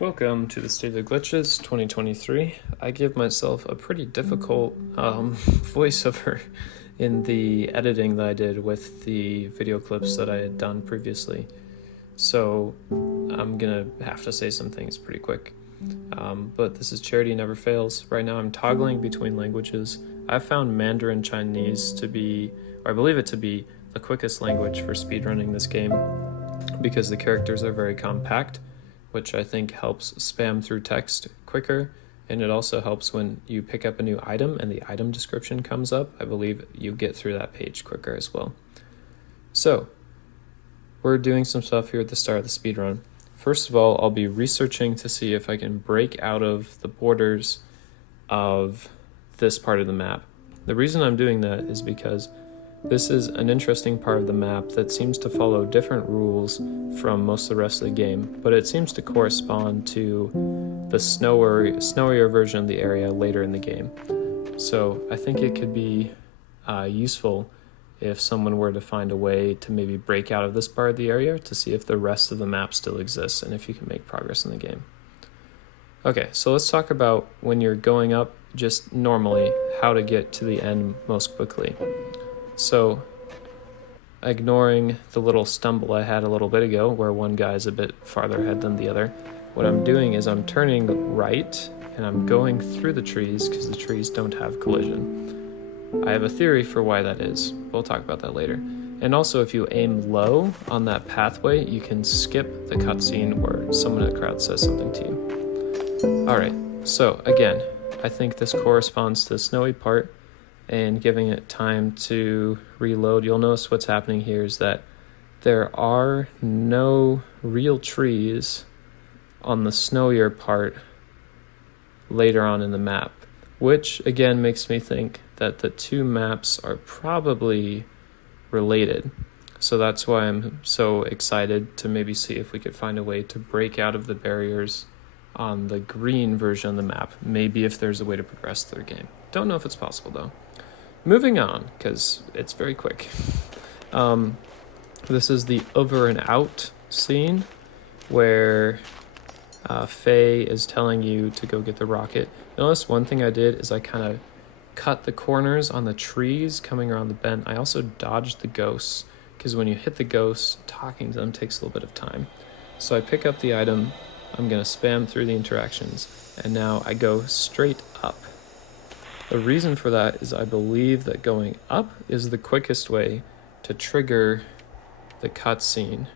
Welcome to the State of Glitches 2023. I give myself a pretty difficult voiceover in the editing that I did with the video clips that I had done previously. So I'm gonna have to say some things pretty quick. But this is Charity Never Fails. Right now I'm toggling between languages. I found Mandarin Chinese to be, or I believe it to be, the quickest language for speedrunning this game because the characters are very compact, which I think helps spam through text quicker, and it also helps when you pick up a new item and the item description comes up. I believe you get through that page quicker as well. So, we're doing some stuff here at the start of the speedrun. First of all, I'll be researching to see if I can break out of the borders of this part of the map. The reason I'm doing that is because this is an interesting part of the map that seems to follow different rules from most of the rest of the game, but it seems to correspond to the snowier version of the area later in the game. So I think it could be useful if someone were to find a way to maybe break out of this part of the area to see if the rest of the map still exists and if you can make progress in the game. Okay, so let's talk about when you're going up just normally, how to get to the end most quickly. So, ignoring the little stumble I had a little bit ago where one guy's a bit farther ahead than the other, what I'm doing is I'm turning right and I'm going through the trees because the trees don't have collision. I have a theory for why that is. We'll talk about that later. And also, if you aim low on that pathway, you can skip the cutscene where someone in the crowd says something to you. Alright, so again, I think this corresponds to the snowy part, and giving it time to reload. You'll notice what's happening here is that there are no real trees on the snowier part later on in the map, which again makes me think that the two maps are probably related. So that's why I'm so excited to maybe see if we could find a way to break out of the barriers on the green version of the map. Maybe if there's a way to progress through the game. Don't know if it's possible though. Moving on, because it's very quick. This is the over and out scene where Faye is telling you to go get the rocket. Notice one thing I did is I kind of cut the corners on the trees coming around the bend. I also dodged the ghosts, because when you hit the ghosts, talking to them takes a little bit of time. So I pick up the item, I'm going to spam through the interactions, and now I go straight up. The reason for that is I believe that going up is the quickest way to trigger the cutscene.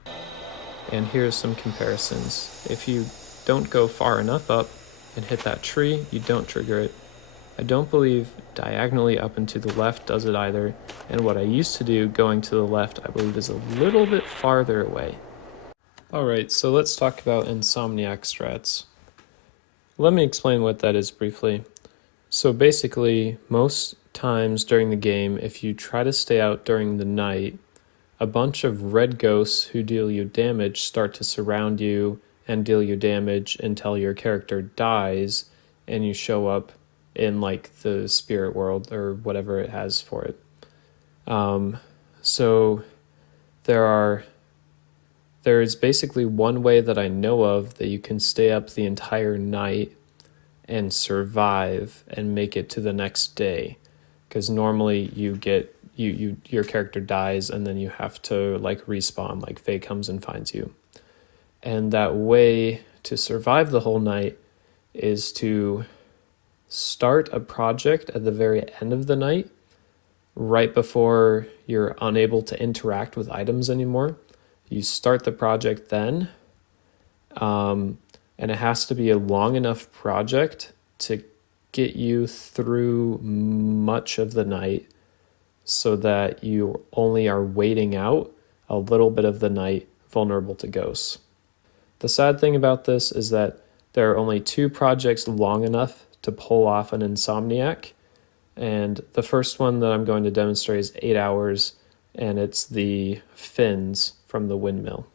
And here's some comparisons. If you don't go far enough up and hit that tree, you don't trigger it. I don't believe diagonally up and to the left does it either. And what I used to do going to the left, I believe is a little bit farther away. Alright, so let's talk about Insomniac strats. Let me explain what that is briefly. So basically, most times during the game, if you try to stay out during the night, a bunch of red ghosts who deal you damage start to surround you and deal you damage until your character dies and you show up in like the spirit world or whatever it has for it. So there is basically one way that I know of that you can stay up the entire night and survive and make it to the next day, because normally your character dies and then you have to like respawn, like Faye comes and finds you. And that way to survive the whole night is to start a project at the very end of the night, right before you're unable to interact with items anymore. You start the project then, and it has to be a long enough project to get you through much of the night so that you only are waiting out a little bit of the night vulnerable to ghosts. The sad thing about this is that there are only two projects long enough to pull off an Insomniac, and the first one that I'm going to demonstrate is 8 hours, and it's the fins from the windmill.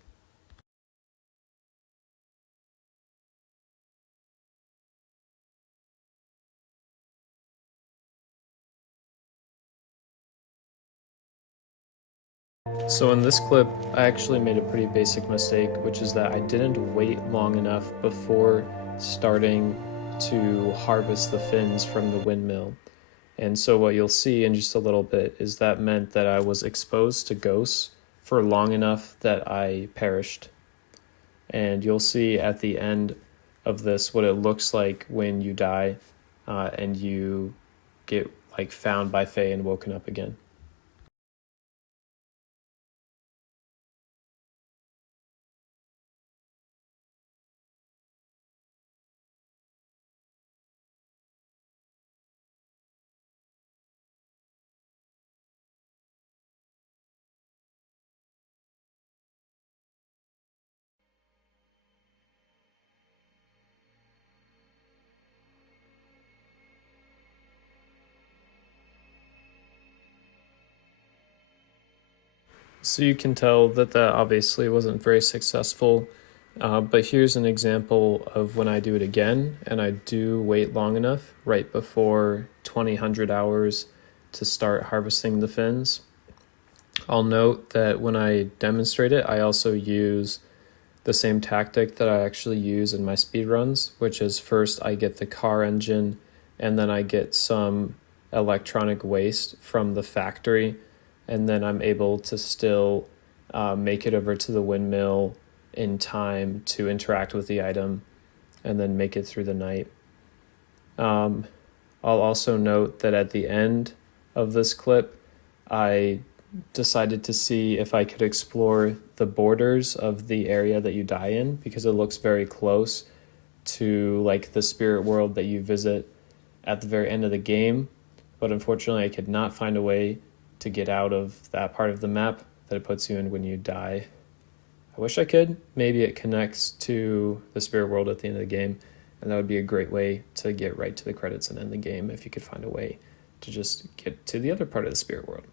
So in this clip, I actually made a pretty basic mistake, which is that I didn't wait long enough before starting to harvest the fins from the windmill. And so what you'll see in just a little bit is that meant that I was exposed to ghosts for long enough that I perished. And you'll see at the end of this what it looks like when you die and you get like found by Fae and woken up again. So you can tell that that obviously wasn't very successful, but here's an example of when I do it again and I do wait long enough right before 2000 hours to start harvesting the fins. I'll note that when I demonstrate it, I also use the same tactic that I actually use in my speedruns, which is first I get the car engine and then I get some electronic waste from the factory, and then I'm able to still make it over to the windmill in time to interact with the item and then make it through the night. I'll also note that at the end of this clip, I decided to see if I could explore the borders of the area that you die in, because it looks very close to like the spirit world that you visit at the very end of the game. But unfortunately, I could not find a way to get out of that part of the map that it puts you in when you die. I wish I could. Maybe it connects to the spirit world at the end of the game, and that would be a great way to get right to the credits and end the game if you could find a way to just get to the other part of the spirit world.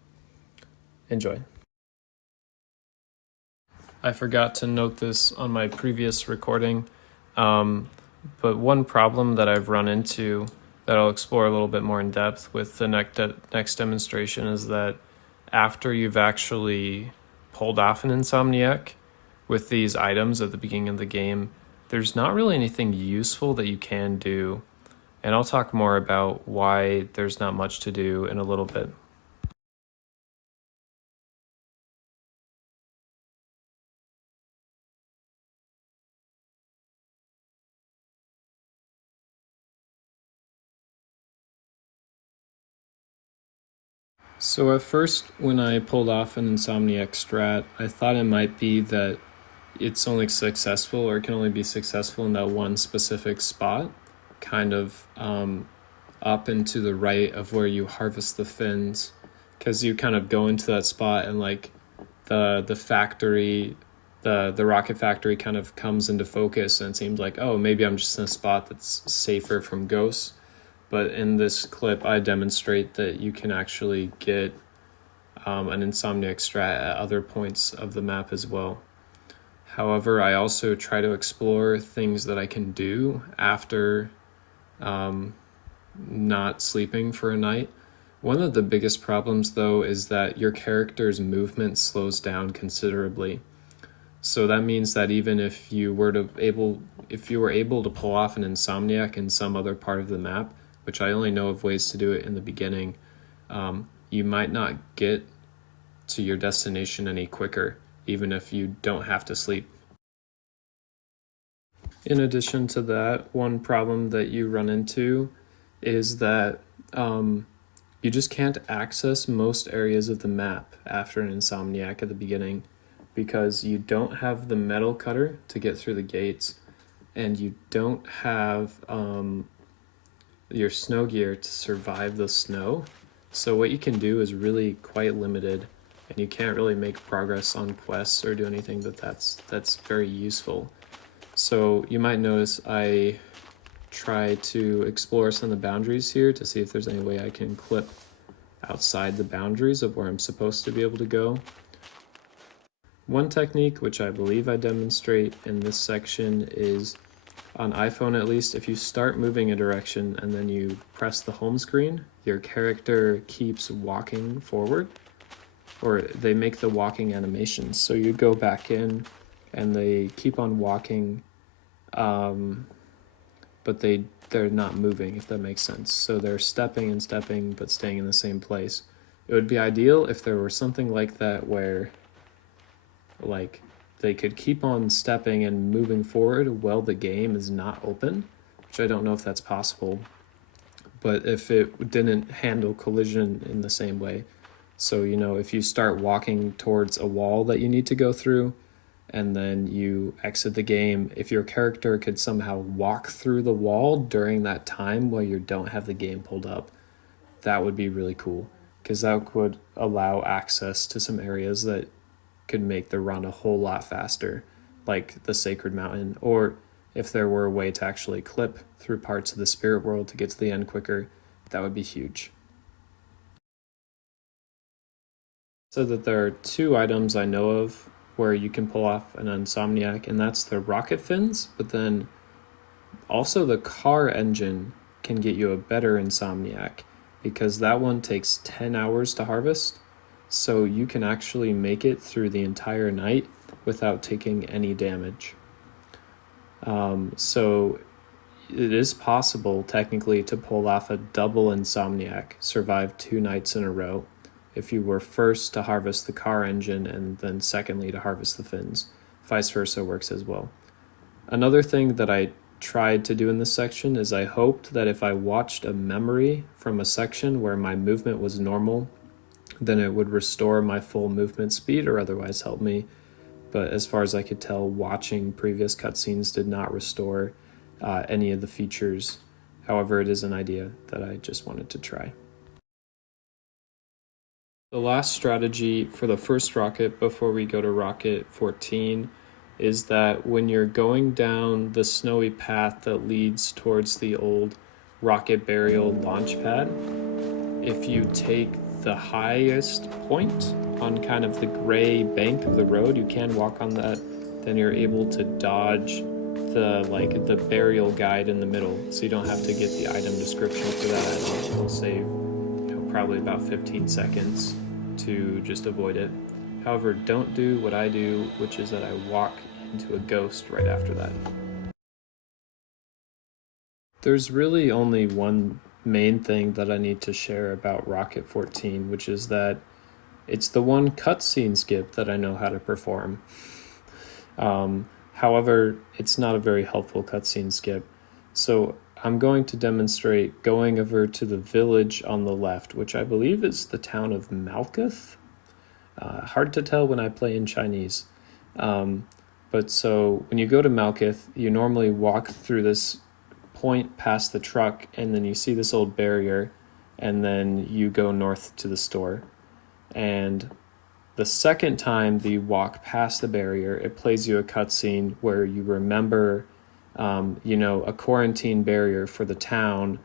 Enjoy. I forgot to note this on my previous recording, but one problem that I've run into that I'll explore a little bit more in depth with the next demonstration is that after you've actually pulled off an insomniac with these items at the beginning of the game, there's not really anything useful that you can do, and I'll talk more about why there's not much to do in a little bit. So at first, when I pulled off an insomniac strat, I thought it might be that it's only successful or can only be successful in that one specific spot, kind of up and to the right of where you harvest the fins, because you kind of go into that spot and like the factory, the rocket factory kind of comes into focus, and it seems like, oh, maybe I'm just in a spot that's safer from ghosts. But in this clip, I demonstrate that you can actually get an insomniac strat at other points of the map as well. However, I also try to explore things that I can do after not sleeping for a night. One of the biggest problems, though, is that your character's movement slows down considerably. So that means that even if you were able to pull off an insomniac in some other part of the map, which I only know of ways to do it in the beginning, you might not get to your destination any quicker, even if you don't have to sleep. In addition to that, one problem that you run into is that you just can't access most areas of the map after an insomniac at the beginning, because you don't have the metal cutter to get through the gates, and you don't have your snow gear to survive the snow. So what you can do is really quite limited, and you can't really make progress on quests or do anything that's very useful. So you might notice I try to explore some of the boundaries here to see if there's any way I can clip outside the boundaries of where I'm supposed to be able to go. One technique, which I believe I demonstrate in this section, is on iPhone at least, if you start moving a direction and then you press the home screen, your character keeps walking forward. or they make the walking animations. So you go back in and they keep on walking, but they're not moving, if that makes sense. So they're stepping and stepping, but staying in the same place. It would be ideal if there were something like that where, like, they could keep on stepping and moving forward while the game is not open, which I don't know if that's possible, but if it didn't handle collision in the same way. So, if you start walking towards a wall that you need to go through, and then you exit the game, if your character could somehow walk through the wall during that time while you don't have the game pulled up, that would be really cool, because that would allow access to some areas that could make the run a whole lot faster, like the Sacred Mountain, or if there were a way to actually clip through parts of the spirit world to get to the end quicker, that would be huge. So that there are 2 items I know of where you can pull off an Insomniac, and that's the rocket fins, but then also the car engine can get you a better Insomniac, because that one takes 10 hours to harvest, so you can actually make it through the entire night without taking any damage. So it is possible technically to pull off a double Insomniac, survive 2 nights in a row, if you were first to harvest the car engine and then secondly to harvest the fins. Vice versa works as well. Another thing that I tried to do in this section is I hoped that if I watched a memory from a section where my movement was normal, then it would restore my full movement speed or otherwise help me. But as far as I could tell, watching previous cutscenes did not restore any of the features. However, it is an idea that I just wanted to try. The last strategy for the first rocket before we go to rocket 14 is that when you're going down the snowy path that leads towards the old rocket burial launch pad, if you take the highest point on kind of the gray bank of the road, you can walk on that, then you're able to dodge the burial guide in the middle, so you don't have to get the item description for that. It'll save probably about 15 seconds to just avoid it. However, don't do what I do, which is that I walk into a ghost right after that. There's really only one main thing that I need to share about Rocket 14, which is that it's the one cutscene skip that I know how to perform. However, it's not a very helpful cutscene skip. So I'm going to demonstrate going over to the village on the left, which I believe is the town of Malkuth. Hard to tell when I play in Chinese. But so when you go to Malkuth, you normally walk through this point past the truck, and then you see this old barrier, and then you go north to the store. And the second time that you walk past the barrier, it plays you a cutscene where you remember, a quarantine barrier for the town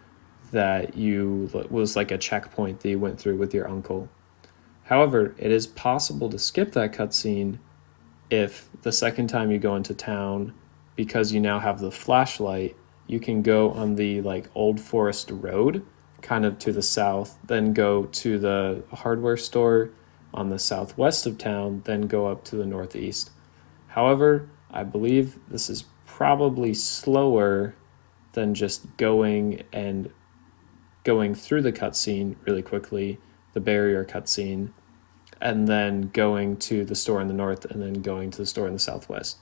that was like a checkpoint that you went through with your uncle. However, it is possible to skip that cutscene if the second time you go into town, because you now have the flashlight, you can go on the old forest road kind of to the south, then go to the hardware store on the southwest of town, then go up to the northeast. However, I believe this is probably slower than just going through the cutscene really quickly, the barrier cutscene, and then going to the store in the north and then going to the store in the southwest.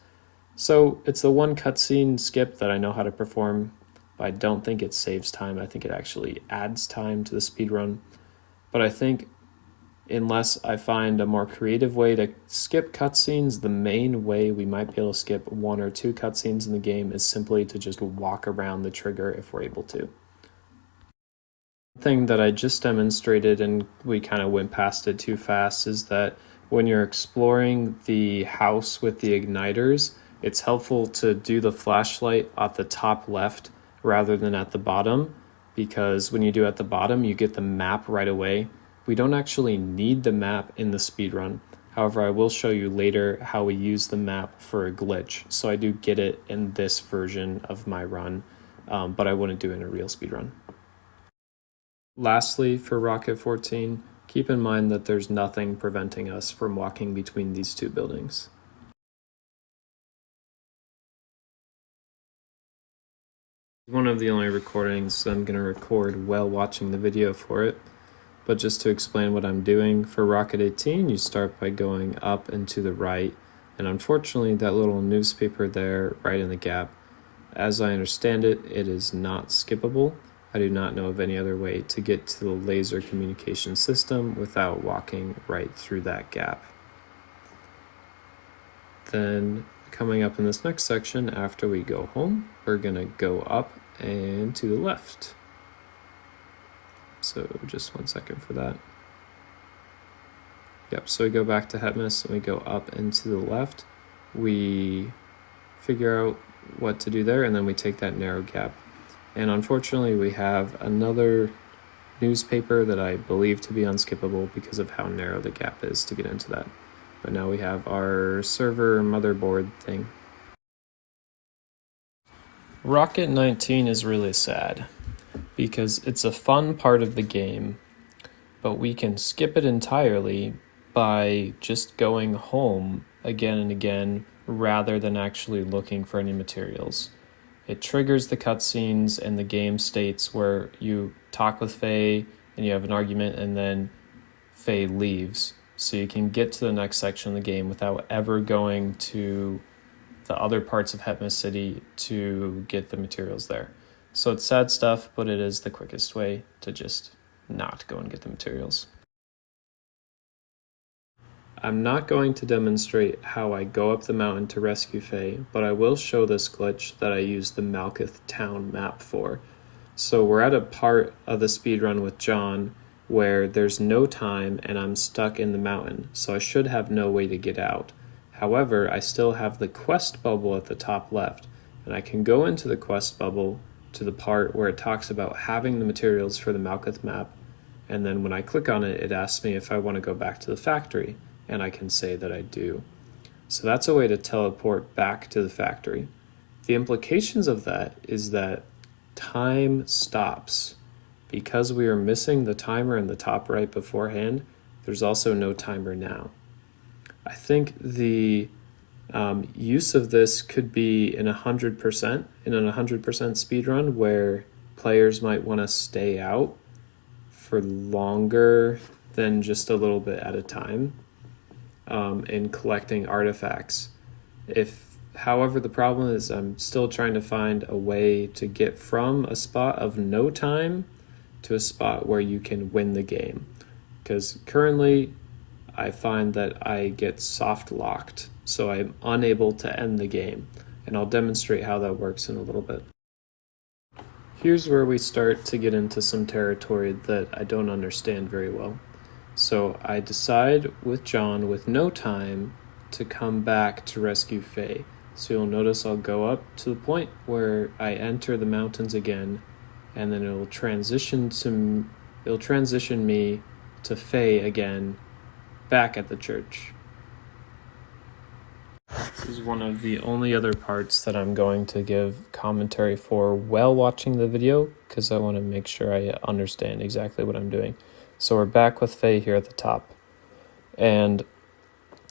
So it's the one cutscene skip that I know how to perform, but I don't think it saves time. I think it actually adds time to the speedrun. But I think unless I find a more creative way to skip cutscenes, the main way we might be able to skip 1 or 2 cutscenes in the game is simply to just walk around the trigger if we're able to. Thing that I just demonstrated, and we kind of went past it too fast, is that when you're exploring the house with the igniters, it's helpful to do the flashlight at the top left rather than at the bottom, because when you do at the bottom, you get the map right away. We don't actually need the map in the speedrun. However, I will show you later how we use the map for a glitch. So I do get it in this version of my run, but I wouldn't do it in a real speedrun. Lastly, for Rocket 14, keep Keep in mind that there's nothing preventing us from walking between these two buildings. One of the only recordings I'm going to record while watching the video for it. But just to explain what I'm doing, for Rocket 18, you start by going up and to the right, and unfortunately that little newspaper there right in the gap, as I understand it, it is not skippable. I do not know of any other way to get to the laser communication system without walking right through that gap. Then coming up in this next section, after we go home, we're gonna go up and to the left. So just 1 second for that. Yep, so we go back to Hetmas and we go up and to the left. We figure out what to do there, and then we take that narrow gap. And unfortunately, we have another newspaper that I believe to be unskippable because of how narrow the gap is to get into that. But now we have our server motherboard thing. Rocket 19 is really sad because it's a fun part of the game, but we can skip it entirely by just going home again and again rather than actually looking for any materials. It triggers the cutscenes and the game states where you talk with Faye and you have an argument and then Faye leaves. So you can get to the next section of the game without ever going to the other parts of Hetmas City to get the materials there. So it's sad stuff, but it is the quickest way to just not go and get the materials. I'm not going to demonstrate how I go up the mountain to rescue Faye, but I will show this glitch that I used the Malkuth town map for. So we're at a part of the speedrun with John where there's no time and I'm stuck in the mountain, so I should have no way to get out. However, I still have the quest bubble at the top left, and I can go into the quest bubble to the part where it talks about having the materials for the Malkuth map, and then when I click on it, it asks me if I want to go back to the factory, and I can say that I do. So that's a way to teleport back to the factory. The implications of that is that time stops. Because we are missing the timer in the top right beforehand, there's also no timer now. I think the use of this could be in 100%, in an 100% speedrun where players might want to stay out for longer than just a little bit at a time in collecting artifacts. However, the problem is I'm still trying to find a way to get from a spot of no time to a spot where you can win the game. Because currently I find that I get soft locked, so I'm unable to end the game. And I'll demonstrate how that works in a little bit. Here's where we start to get into some territory that I don't understand very well. So I decide with John, with no time, to come back to rescue Faye. So you'll notice I'll go up to the point where I enter the mountains again, and then it'll transition me to Faye again, back at the church. This is one of the only other parts that I'm going to give commentary for while watching the video, because I want to make sure I understand exactly what I'm doing. So we're back with Faye here at the top. And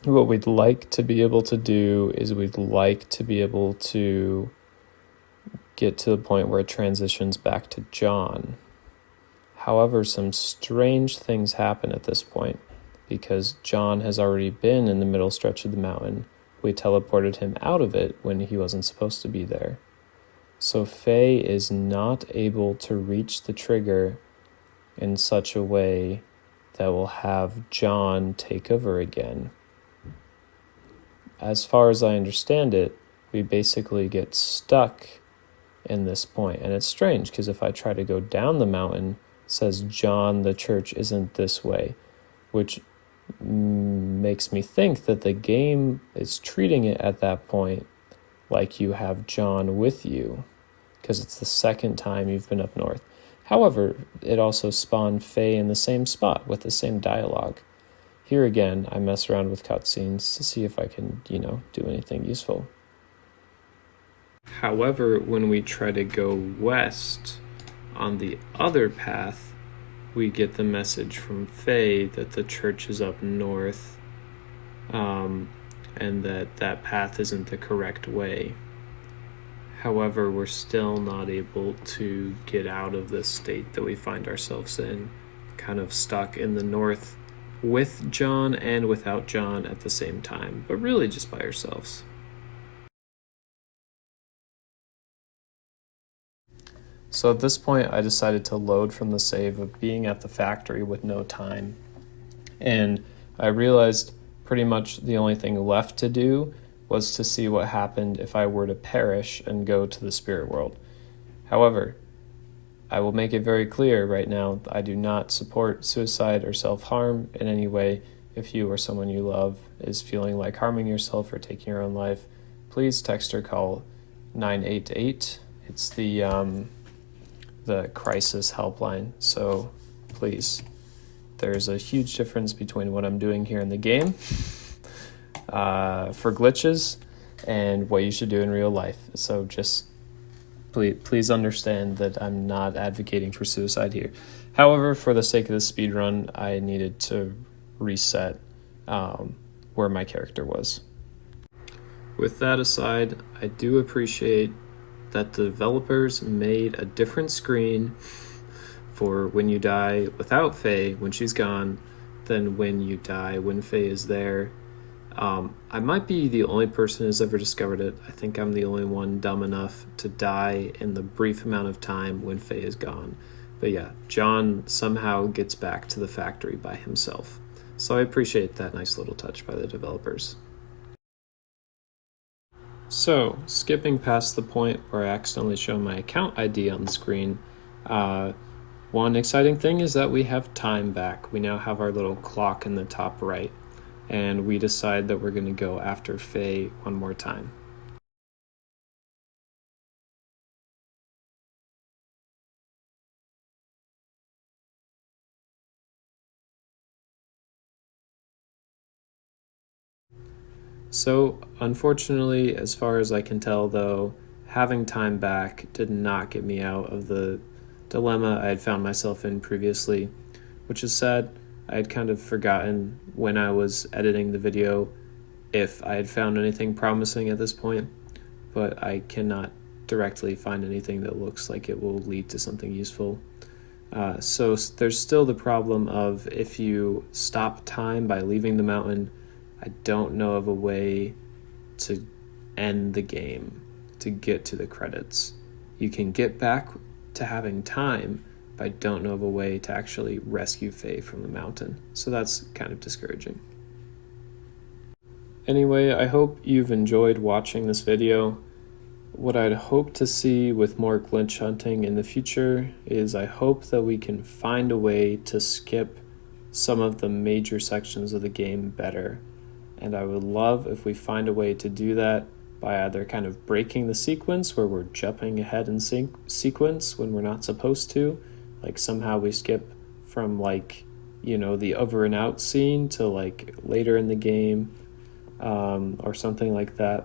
what we'd like to be able to do is we'd like to be able to get to the point where it transitions back to John. However, some strange things happen at this point because John has already been in the middle stretch of the mountain. We teleported him out of it when he wasn't supposed to be there. So Faye is not able to reach the trigger in such a way that will have John take over again. As far as I understand it, we basically get stuck in this point. And it's strange because if I try to go down the mountain, it says John, the church isn't this way, which makes me think that the game is treating it at that point like you have John with you because it's the second time you've been up north. However, it also spawned Faye in the same spot with the same dialogue. Here again, I mess around with cutscenes to see if I can, do anything useful. However, when we try to go west on the other path, we get the message from Faye that the church is up north, and that path isn't the correct way. However, we're still not able to get out of this state that we find ourselves in, kind of stuck in the north with John and without John at the same time, but really just by ourselves. So at this point, I decided to load from the save of being at the factory with no time. And I realized pretty much the only thing left to do was to see what happened if I were to perish and go to the spirit world. However, I will make it very clear right now, I do not support suicide or self-harm in any way. If you or someone you love is feeling like harming yourself or taking your own life, please text or call 988. It's the crisis helpline, so please. There's a huge difference between what I'm doing here in the game for glitches and what you should do in real life. So just please understand that I'm not advocating for suicide here. However, for the sake of the speedrun, I needed to reset where my character was. With that aside, I do appreciate that the developers made a different screen for when you die without Faye, when she's gone, than when you die when Faye is there. I might be the only person who's ever discovered it. I think I'm the only one dumb enough to die in the brief amount of time when Faye is gone. But yeah, John somehow gets back to the factory by himself. So I appreciate that nice little touch by the developers. So, skipping past the point where I accidentally show my account ID on the screen, one exciting thing is that we have time back. We now have our little clock in the top right, and we decide that we're going to go after Faye one more time. So, unfortunately, as far as I can tell though, having time back did not get me out of the dilemma I had found myself in previously, which is sad. I had kind of forgotten when I was editing the video if I had found anything promising at this point, but I cannot directly find anything that looks like it will lead to something useful. So there's still the problem of if you stop time by leaving the mountain, I don't know of a way to end the game, to get to the credits. You can get back to having time, but I don't know of a way to actually rescue Faye from the mountain. So that's kind of discouraging. Anyway, I hope you've enjoyed watching this video. What I'd hope to see with more glitch hunting in the future is I hope that we can find a way to skip some of the major sections of the game better. And I would love if we find a way to do that by either kind of breaking the sequence where we're jumping ahead in sequence when we're not supposed to, like somehow we skip from the over and out scene to later in the game, or something like that,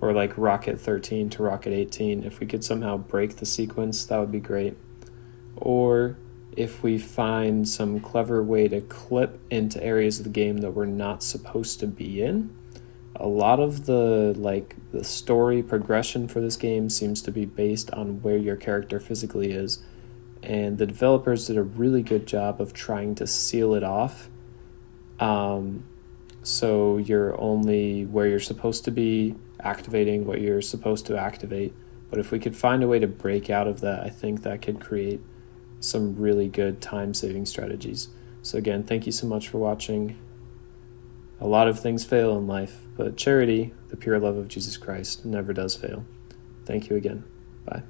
or like Rocket 13 to Rocket 18. If we could somehow break the sequence, that would be great. Or if we find some clever way to clip into areas of the game that we're not supposed to be in. A lot of the story progression for this game seems to be based on where your character physically is, and the developers did a really good job of trying to seal it off. So you're only where you're supposed to be, activating what you're supposed to activate. But if we could find a way to break out of that, I think that could create some really good time-saving strategies. So again, thank you so much for watching. A lot of things fail in life, but charity, the pure love of Jesus Christ, never does fail. Thank you again. Bye.